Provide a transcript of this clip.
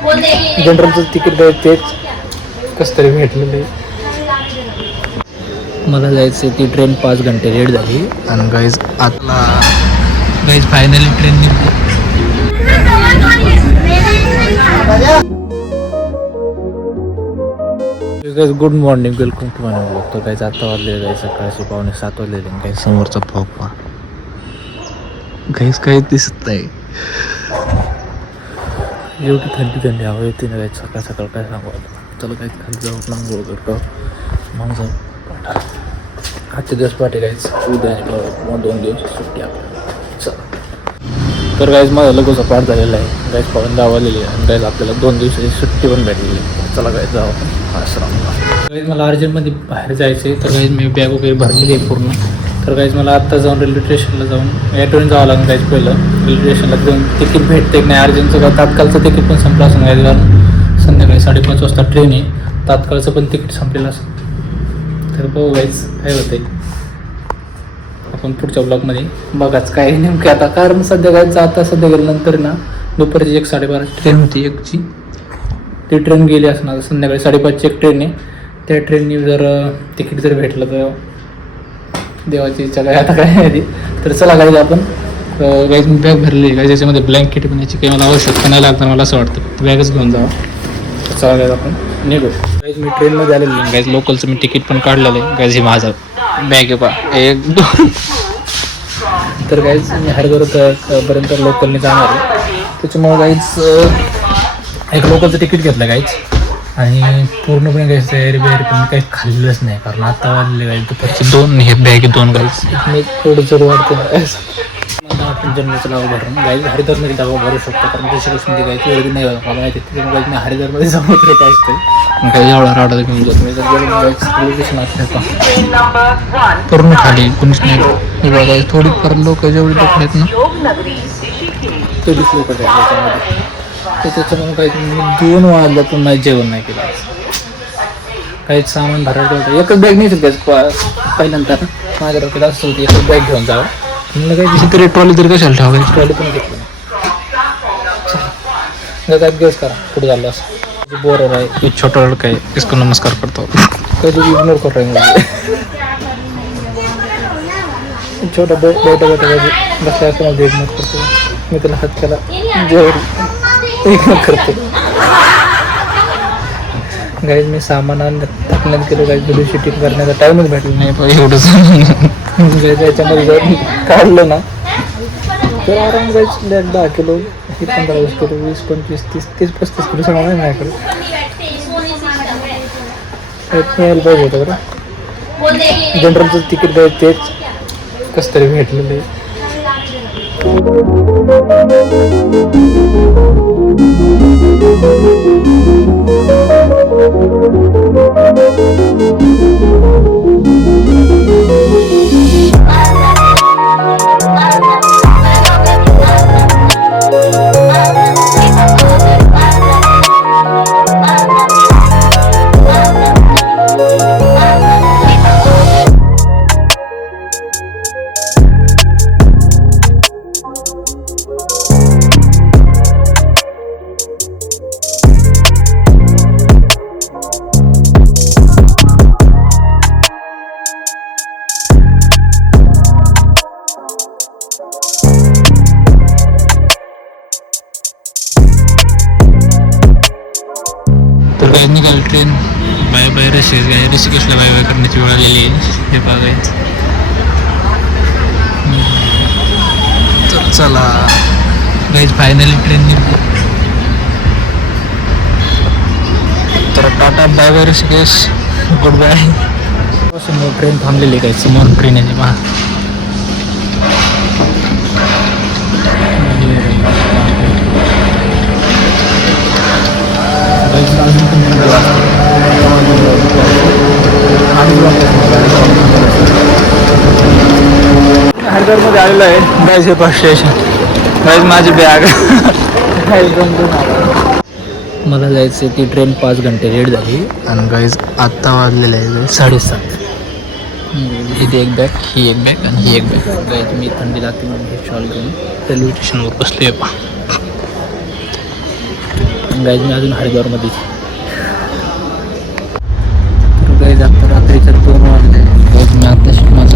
जनरलचं ticket आहे तेच कसं तरी भेटलेलं आहे. मला जायचं ती ट्रेन 5 घंटे लेट झाली आणि गाईज आता गाईज फायनली ट्रेन निघली. Good morning, welcome to my blog. तर काहीच आता वाजलेलं आहे सकाळचे 6:45 वाजलेले. काही समोरचा फॉक काहीच काहीच दिसत नाही. एवढी थंडी हवा येते ना काही सकाळ सकाळ काय सांगू. चला काहीच खाली जाऊ नांगोळ करतो मग जाऊ. आजचे दिवस पाठी काहीच उद्या आणि 2 दिवस सुट्टी आपल्याला. चला तर काहीच माझा लगोचा पाठ झालेला आहे. काहीच पाहून गावालेली आहे आणि काहीच आपल्याला 2 दिवसाची सुट्टी पण भेटलेली आहे. चला काहीच जाऊ आश्रमला. काहीच मला अर्जंटमध्ये बाहेर जायचं आहे. तर काहीच मी बॅग वगैरे भरलेली आहे पूर्ण. तर काहीच मला आत्ता जाऊन रेल्वे स्टेशनला जाऊन ॲटोने जावं लागेल. काहीच पहिलं रेल्वे स्टेशनला जाऊन तिकीट भेटते की नाही. अर्जंटचं का तात्काळचं तिकीट पण संपलं असं नाही. कारण संध्याकाळी 5:30 वाजता ट्रेन आहे. तात्काळचं पण तिकीट संपलेलं असं. तर बघू काहीच काय होतं आहे आपण पुढच्या ब्लॉगमध्ये बघाच काय नेमकं आता. कारण सध्या जायचं आता सध्या गेल्यानंतर ना दुपारची 1:12 ट्रेन होती एकची. ती ट्रेन गेली असणार. संध्याकाळी 5:30ची एक ट्रेन आहे. त्या ट्रेननी जर तिकीट जर भेटलं तर देवाची इच्छा काय आता काय आधी. तर चला काही आपण काही बॅग भरली काही त्याच्यामध्ये ब्लँकेट पण याची काही मला आवश्यकता नाही लागणार. मला असं वाटतं बॅगच घेऊन जावं. तर चला काही आपण निघू. काहीच मी ट्रेनमध्ये आलेलो नाही. काहीच लोकलचं मी तिकीट पण काढलेलं आहे. काहीच हे माझं बॅग पा 1-2. तर काहीच मी हरिद्वारपर्यंत लोकलने जाणार आहे. त्याच्यामुळं काहीच एक लोकलचं तिकीट घेतलं काहीच आणि पूर्णपणे काहीच तयारी बियारी पण मी काही खाल्लंच नाही. कारण आता वाजले काही दुपारची 2 हे बॅग 2 काहीच मी थोडं जर वाढते मला आपण जन्माचं नाव भरून गाईज हरिद्वारमध्ये दावा भरू शकतो. कारण जशी गोष्टी गायची वेळ नाही मला माहिती त्याच्यामुळे मी हरिद्वारमध्ये जाऊन उतरत असतो. काही एवढा राडा घेऊन जातो मी पूर्ण खाली कोणीच नाही. हे बघा थोडीफार लोक जेवढी लोक आहेत ना तेवढीच लोक आहेत त्याच्यामध्ये. तर त्याच्यामुळे काही मी 2 वाजल्यातून नाही जेवण नाही केलं. काहीच सामान भरायचं होतं. एकच बॅग नाही शकत पहिल्यांतर माझ्या डोक्याला असं होती एकच बॅग घेऊन जावं. म्हणलं काही दिवशी तरी ट्रॉली तरी कशाला ठेवायची. ट्रॉली पण घेतली नाही. गेस करा कुठे झालं असं. बोर आहे एक छोटा लड़का है इसको नमस्कार करता हूँ. कधी इग्नोर कर रहे हैं. छोटा बैठा बसल्या असं माझं इग्नोर करतो. मी त्याला हात केला जेवढ इग्नोर करतो. गाईज मी सामान टाकण्यात गेलो. गाईज व्हिडिओ शूटिंग करण्याचा टाईमच भेटला नाही. एवढंच त्याच्यामध्ये जर काढलं ना तर आराम जायचं. 10 किलो हे 15-20 किलो 20-25 30-35 किलो सगळं नाही माझ्याकडे यायला पाहिजे होतं बरं. जनरलचं तिकीट आहे तेच कसं तरी भेटलेलं आहे. तर काय निघाल ट्रेन. बाय बाय ऋषिकेशला बाय बाय करण्याची वेळ आलेली आहे. हे बघायचं. तर चला गाईज फायनली ट्रेन निघली. तर tata bye bye Rishikesh goodbye. समोर ट्रेन थांबलेली काय समोर ट्रेन आहे पहा. हरिद्वारमध्ये आलेलं आहे. गाईज हे बस स्टेशन. गाईज माझी बॅग मला जायचं ती ट्रेन 5 घंटे लेट झाली आणि गाईज आत्ता वाजलेलं आहे 7:30. इथे एक बॅग ही एक बॅग आणि ही एक बॅग. गाईज मी थंडी लागते म्हणून हे शॉल घेऊन रेल्वे स्टेशनवर बसले. गाईज मी अजून हरिद्वारमध्येच. तर गाईज आता रात्रीच्या 2 वाजले. गाईज मी आत्ताशी माझं